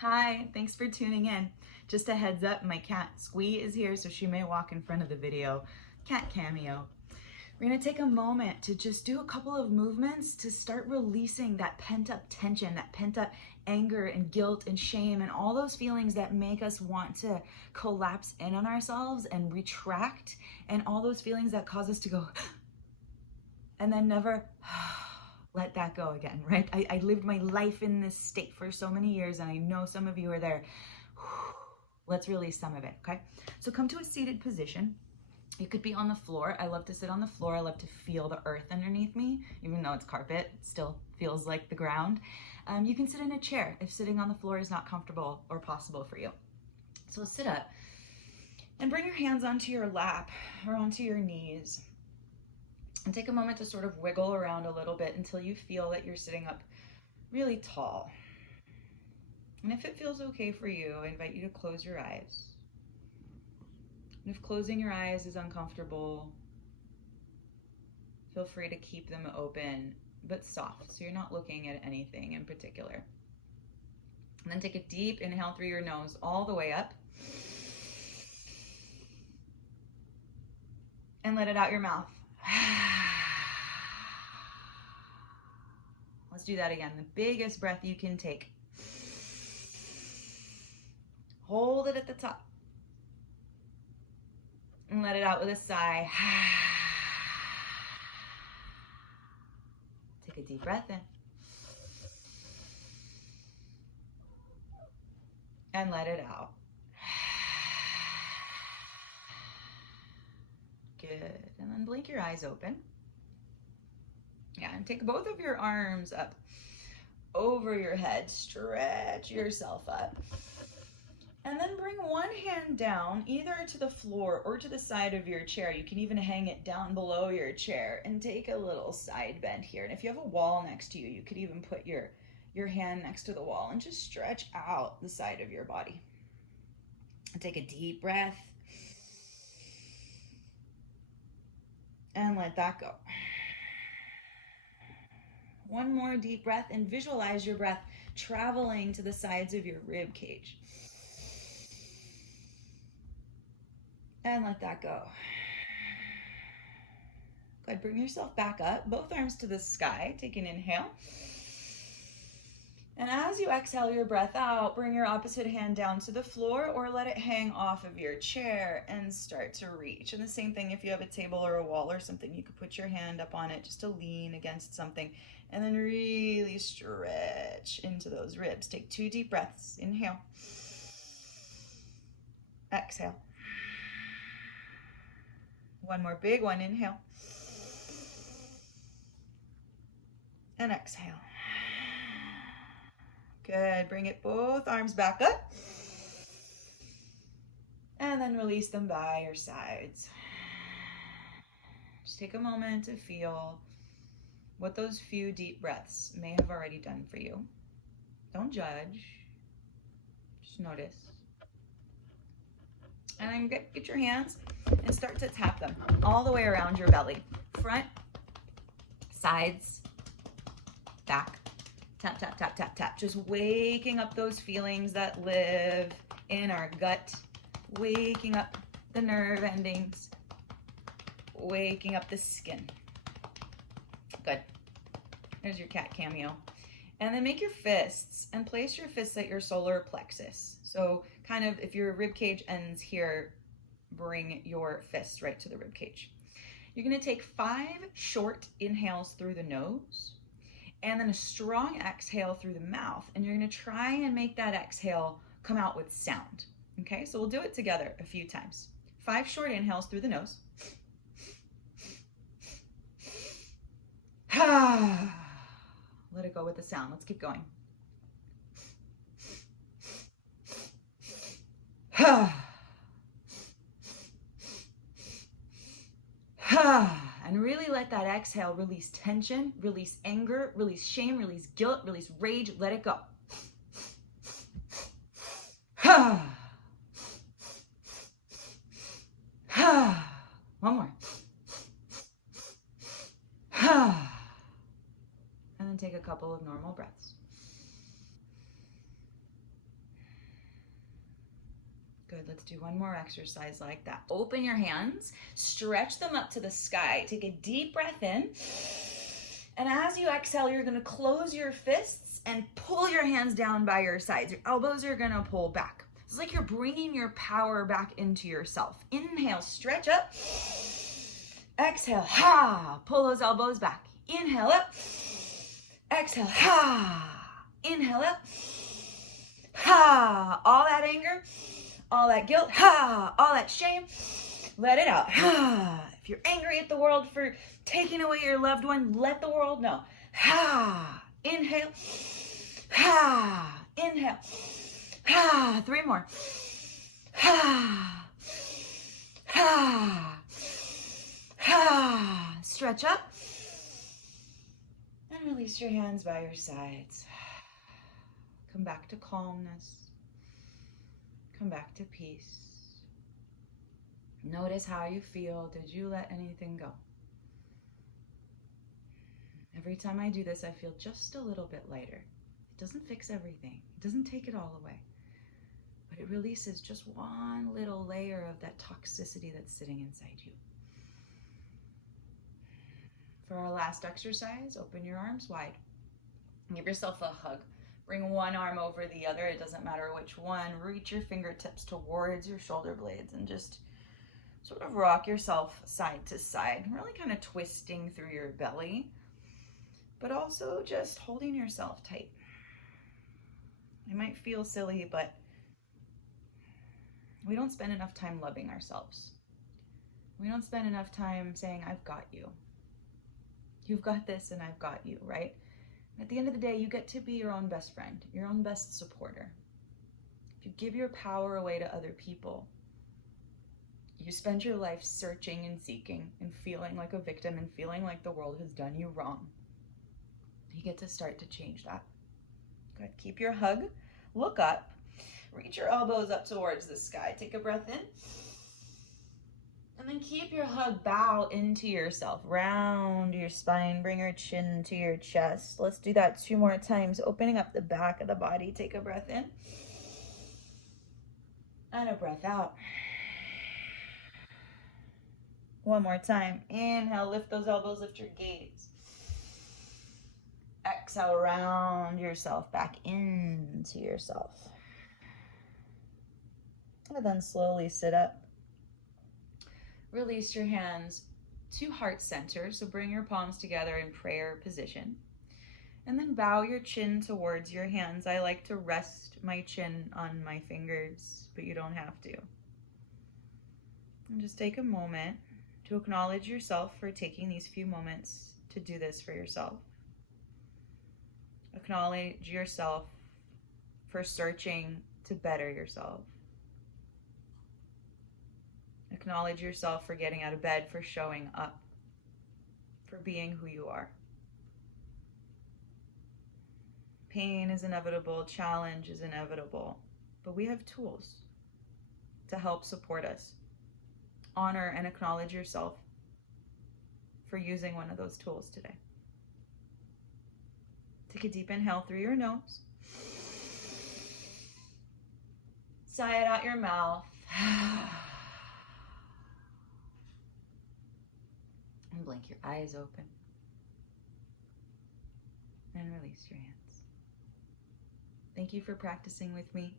Hi, thanks for tuning in. Just a heads up, my cat Squee is here, so she may walk in front of the video. Cat cameo. We're gonna take a moment to just do a couple of movements to start releasing that pent up tension, that pent up anger and guilt and shame and all those feelings that make us want to collapse in on ourselves and retract, and all those feelings that cause us to go and then never let that go again, right? I lived my life in this state for so many years, and I know some of you are there. Let's release some of it, okay? So come to a seated position. You could be on the floor. I love to sit on the floor. I love to feel the earth underneath me. Even though it's carpet, it still feels like the ground. You can sit in a chair if sitting on the floor is not comfortable or possible for you. So sit up and bring your hands onto your lap or onto your knees. And take a moment to sort of wiggle around a little bit until you feel that you're sitting up really tall. And if it feels okay for you, I invite you to close your eyes. And if closing your eyes is uncomfortable, feel free to keep them open, but soft, so you're not looking at anything in particular. And then take a deep inhale through your nose all the way up. And let it out your mouth. Let's do that again. The biggest breath you can take. Hold it at the top. And let it out with a sigh. Take a deep breath in. And let it out. Good. And then blink your eyes open. Yeah, and take both of your arms up over your head. Stretch yourself up. And then bring one hand down, either to the floor or to the side of your chair. You can even hang it down below your chair and take a little side bend here. And if you have a wall next to you, you could even put your hand next to the wall and just stretch out the side of your body. And take a deep breath. And let that go. One more deep breath and visualize your breath traveling to the sides of your rib cage. And let that go. Good, bring yourself back up, both arms to the sky. Take an inhale. And as you exhale your breath out, bring your opposite hand down to the floor or let it hang off of your chair and start to reach. And the same thing, if you have a table or a wall or something, you could put your hand up on it just to lean against something and then really stretch into those ribs. Take 2 deep breaths. Inhale. Exhale. One more big one. Inhale. And exhale. Good. Bring it both arms back up. And then release them by your sides. Just take a moment to feel what those few deep breaths may have already done for you. Don't judge. Just notice. And then get your hands and start to tap them all the way around your belly. Front, sides, back. Tap, tap, tap, tap, tap. Just waking up those feelings that live in our gut. Waking up the nerve endings. Waking up the skin. Good. There's your cat cameo. And then make your fists and place your fists at your solar plexus. So kind of if your rib cage ends here, bring your fists right to the rib cage. You're going to take 5 short inhales through the nose and then a strong exhale through the mouth. And you're going to try and make that exhale come out with sound. Okay, so we'll do it together a few times. 5 short inhales through the nose. Let it go with the sound. Let's keep going. And really let that exhale release tension, release anger, release shame, release guilt, release rage. Let it go. One more. And then take a couple of normal breaths. Good. Let's do one more exercise like that. Open your hands, stretch them up to the sky. Take a deep breath in. And as you exhale, you're going to close your fists and pull your hands down by your sides. Your elbows are going to pull back. It's like you're bringing your power back into yourself. Inhale, stretch up. Exhale, ha. Pull those elbows back. Inhale up. Exhale, ha. Inhale up. Ha. All that anger, all that guilt, ha. All that shame, let it out. Ha. If you're angry at the world for taking away your loved one, let the world know. Ha. Inhale. Ha. Inhale. Ha. 3 more. Ha. Ha. Ha. Stretch up. And release your hands by your sides. Come back to calmness. Come back to peace. Notice how you feel. Did you let anything go? Every time I do this, I feel just a little bit lighter. It doesn't fix everything. It doesn't take it all away. But it releases just one little layer of that toxicity that's sitting inside you. For our last exercise, open your arms wide. Give yourself a hug. Bring one arm over the other. It doesn't matter which one. Reach your fingertips towards your shoulder blades and just sort of rock yourself side to side, really kind of twisting through your belly, but also just holding yourself tight. It might feel silly, but we don't spend enough time loving ourselves. We don't spend enough time saying, I've got you. You've got this and I've got you, right? At the end of the day, you get to be your own best friend, your own best supporter. If you give your power away to other people, you spend your life searching and seeking and feeling like a victim and feeling like the world has done you wrong. You get to start to change that. Good. Keep your hug. Look up. Reach your elbows up towards the sky. Take a breath in. And then keep your hug. Bow into yourself. Round your spine. Bring your chin to your chest. Let's do that 2 more times. Opening up the back of the body. Take a breath in. And a breath out. One more time. Inhale, lift those elbows, lift your gaze. Exhale, round yourself back into yourself. And then slowly sit up. Release your hands to heart center. So bring your palms together in prayer position. And then bow your chin towards your hands. I like to rest my chin on my fingers, but you don't have to. And just take a moment to acknowledge yourself for taking these few moments to do this for yourself. Acknowledge yourself for searching to better yourself. Acknowledge yourself for getting out of bed, for showing up, for being who you are. Pain is inevitable, challenge is inevitable, but we have tools to help support us. Honor and acknowledge yourself for using one of those tools today. Take a deep inhale through your nose. Sigh it out your mouth. And blink your eyes open. And release your hands. Thank you for practicing with me.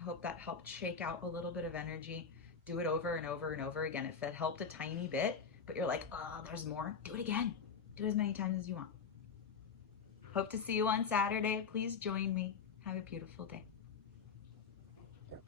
I hope that helped shake out a little bit of energy. Do it over and over and over again. If it helped a tiny bit, but you're like, oh, there's more, do it again. Do it as many times as you want. Hope to see you on Saturday. Please join me. Have a beautiful day.